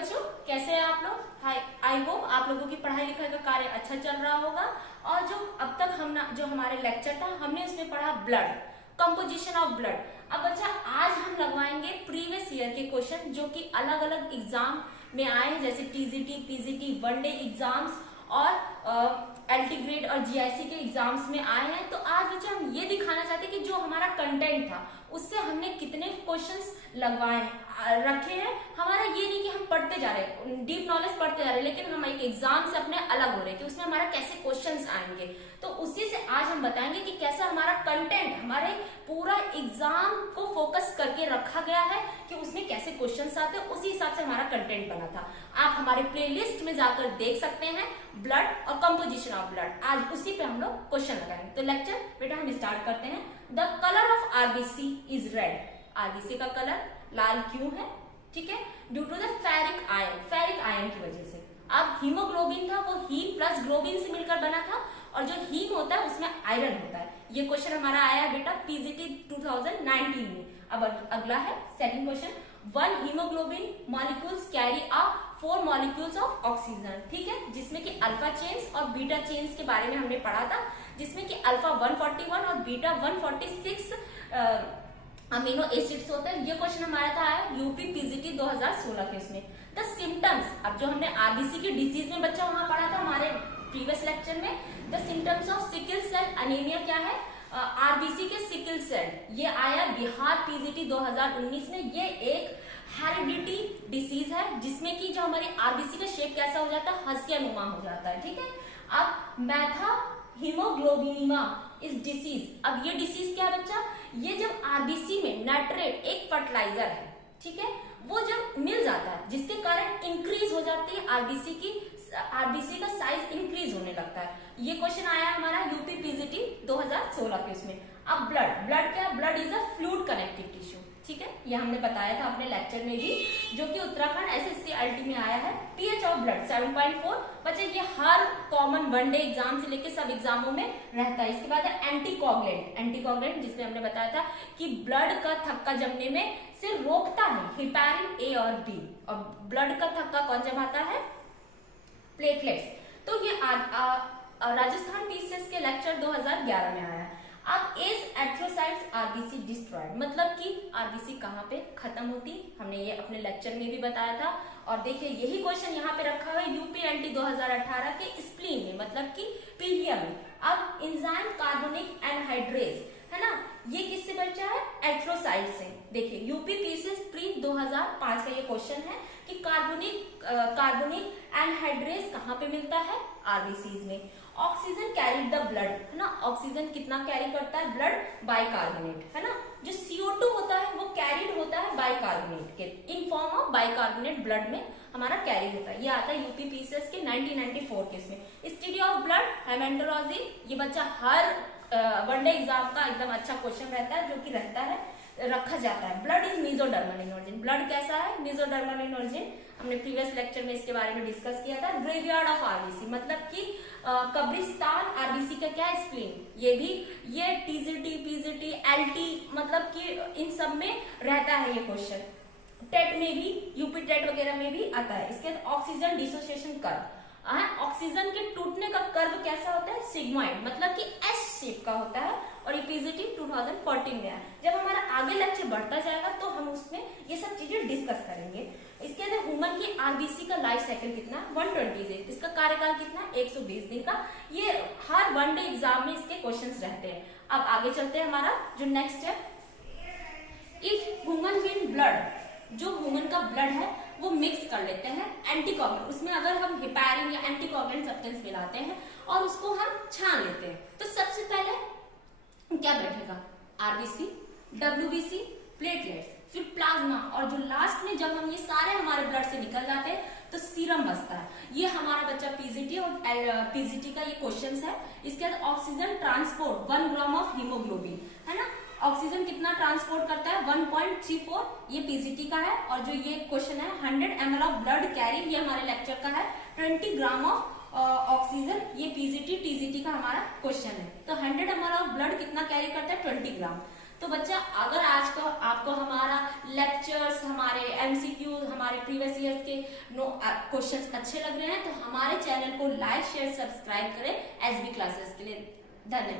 बच्चों, कैसे हैं आप लोग? हाय, आई होप आप लोगों की पढ़ाई लिखाई का कार्य अच्छा चल रहा होगा। और जो अब तक जो हमारे लेक्चर था, हमने उसमें पढ़ा ब्लड, कंपोजिशन ऑफ ब्लड। अब बच्चा आज हम लगवाएंगे प्रीवियस ईयर के क्वेश्चन जो कि अलग अलग एग्जाम में आए हैं, जैसे टीजीटी, पीजीटी, वनडे एग्जाम्स और एलटी ग्रेड और जीआईसी के एग्जाम्स में आए हैं। तो आज बच्चा हम ये दिखाना चाहते हैं कि जो हमारा कंटेंट था उससे हमने कितने क्वेश्चंस लगवाए रखे हैं। हमारा ये नहीं कि हम पढ़ते जा रहे हैं, डीप नॉलेज पढ़ते जा रहे हैं, लेकिन हम एक एग्जाम से अपने अलग हो रहे हैं कि उसमें हमारा कैसे क्वेश्चंस आएंगे। तो उसी से आज हम बताएंगे कि कैसा हमारा कंटेंट हमारे पूरा एग्जाम को फोकस करके रखा गया है कि उसमें कैसे क्वेश्चंस आते हैं, उसी हिसाब से हमारा कंटेंट बना था। आप हमारे प्लेलिस्ट में जाकर देख सकते हैं ब्लड और कंपोजिशन ऑफ ब्लड। आज उसी पे हम लोग क्वेश्चन लगाएंगे। तो लेक्चर बेटा हम स्टार्ट करते हैं। The colour of RBC is red. RBC का कलर लाल क्यों है? ठीक है, due to the ferric ion की वजह से। अब हीमोग्लोबिन था, वो हीम प्लस ग्लोबिन से मिलकर बना था, और जो हीम होता है उसमें आयरन होता है। ये क्वेश्चन हमारा आया है बेटा पीजीटी 2019 में। अब अगला है second question. One haemoglobin molecules carry a 4 molecules of oxygen. ठीक है, जिसमें कि अल्फा चेन्स और बीटा चेन्स के बारे में हमने पढ़ा था, जिसमें कि अल्फा 141 और बीटा 146 अमीनो एसिड्स होते हैं। ये क्वेश्चन हमारा था आया यूपी पीजीटी 2016 के उसमें। द सिम्टम्स, अब जो हमने आरबीसी की डिसीज में बच्चा वहां पढ़ा था हमारे प्रीवियस लेक्चर में, the symptoms of sickle cell anaemia क्या है? आरबीसी के सिकल सेल, ये आया बिहार पीजीटी 2019 में। ये एक हेरिडिटी डिसीज है जिसमें कि जो हमारे आरबीसी का शेप कैसा हो जाता है? हंसियानुमा हो जाता है। ठीक है, अब मैथा हीमोग्लोबिनिमा इस डिसीज। अब ये डिसीज क्या है बच्चा? ये जब आरबीसी में नाइट्रेट एक फर्टिलाइजर है, ठीक है, वो जब मिल जाता है जिसके कारण इंक्रीज हो जाती है आरबीसी का साइज इंक्रीज होने लगता है। ये क्वेश्चन आया हमारा यूपी पीजीटी 2016 के उसमें। अब ब्लड क्या? Blood is a fluid connective tissue. ठीक है, ये हमने बताया था अपने लेक्चर में भी, जो कि उत्तराखंड एसएससी में आया है। PH of blood 7.4। बच्चे ये हर कॉमन वनडे एग्जाम से लेकर सब एग्जामों में रहता है। इसके बाद है एंटीकोगुलेंट, जिसमें हमने बताया था कि ब्लड का थक्का जमने में सिर्फ रोकता है हेपेरिन ए और बी, और ब्लड का थक्का कौन जमाता है? प्लेटलेट्स। तो ये राजस्थान पीसीएस के लेक्चर 2011 में आया है। अब इज एथ्रोसाइट्स आरबीसी डिस्ट्रॉयड, मतलब कि आरबीसी कहाँ पे खत्म होती, हमने ये अपने लेक्चर में भी बताया था। और देखिए यही क्वेश्चन यहाँ पे रखा हुआ है यूपीएलटी 2018 के स्प्लीन में, मतलब कि पीलिया में। अब इंजाइम कार्बोनिक एनहाइड्रेज है ना, ये किससे बचा है? एथ्रोसाइट से। देखिए यूपी पीसीएस प्री 2005 का ये क्वेश्चन है कि कार्बोनिक एनहाइड्रेज कहाँ पे मिलता है? आरबीसीज में। ऑक्सीजन कैरी द ब्लड, है ना, ऑक्सीजन कितना कैरी करता है? ब्लड बाइकार्बोनेट, है ना। जो CO2 होता है वो कैरीड होता है बाइकार्बोनेट के in form of bicarbonate, blood में हमारा कैरी होता है। ये आता है यूपी पीसीएस के 1994 के इसमें। स्टडी ऑफ ब्लड हेमेटोलॉजी, ये बच्चा हर वनडे एग्जाम का एकदम अच्छा क्वेश्चन रहता है, जो कि रखा जाता है। Blood is mesodermal in origin. Blood कैसा है? Mesodermal in origin. हमने प्रीवियस लेक्चर में इसके बारे में डिस्कस किया था। ग्रेवयार्ड ऑफ आरबीसी, मतलब कि कब्रिस्तान आरबीसी का क्या है? स्प्लीन। ये टीजीटी, पीजीटी, एलटी, मतलब कि इन सब में रहता है ये क्वेश्चन। टेट में भी, यूपी टेट वगैरह में भी आता है। इसके बाद ऑक्सीजन डिसोसिएशन कर्व, ऑक्सीजन के टूटने का कर्व कैसा होता है? सिग्मॉइड, मतलब कि एस शेप का होता है। और ये पीजीटी 2014 में आया। जब हमारा आगे लेक्चर बढ़ता जाएगा तो हम उसमें ये सब चीजें डिस्कस करेंगे। इसके अंदर ह्यूमन की आरबीसी का लाइफ साइकिल कितना? 120 डेज। इसका कार्यकाल कितना? 120 दिन का। ये हर वनडे एग्जाम में इसके क्वेश्चंस रहते हैं। अब आगे चलते हैं, हमारा जो नेक्स्ट है, इफ ह्यूमन विन ब्लड, जो ह्यूमन का ब्लड है वो मिक्स कर लेते हैं एंटीकोगुलेंट, उसमें अगर हम हेपेरिन या एंटीकोगुलेंट सब्सटेंस मिलाते हैं और उसको हम छान लेते हैं, तो सबसे पहले क्या बैठेगा? आरबीसी, डब्ल्यूबीसी, प्लेटलेट्स, फिर प्लाज्मा, और जो लास्ट में जब हम ये सारे हमारे ब्लड से निकल जाते हैं तो सीरम बचता है। ये हमारा बच्चा पीजीटी और पीजीटी का ये क्वेश्चन है। इसके बाद oxygen transport 1 gram of haemoglobin, है ना, ऑक्सीजन कितना ट्रांसपोर्ट करता है? 1.34, ये पीजीटी का है। और जो ये क्वेश्चन है 100 ml ऑफ ब्लड कैरी, ये हमारे लेक्चर का है। 20 ग्राम ऑफ ऑक्सीजन, ये पीजीटी टीजीटी का हमारा क्वेश्चन है। तो 100 ml ऑफ ब्लड कितना कैरी करता है? 20 ग्राम। तो बच्चा अगर आज का आपको हमारा लेक्चर्स, हमारे एमसीक्यूज, हमारे प्रीवियस ईयर्स के क्वेश्चंस अच्छे लग रहे हैं तो हमारे चैनल को लाइक शेयर सब्सक्राइब करें एसबी क्लासेस के लिए। धन्यवाद।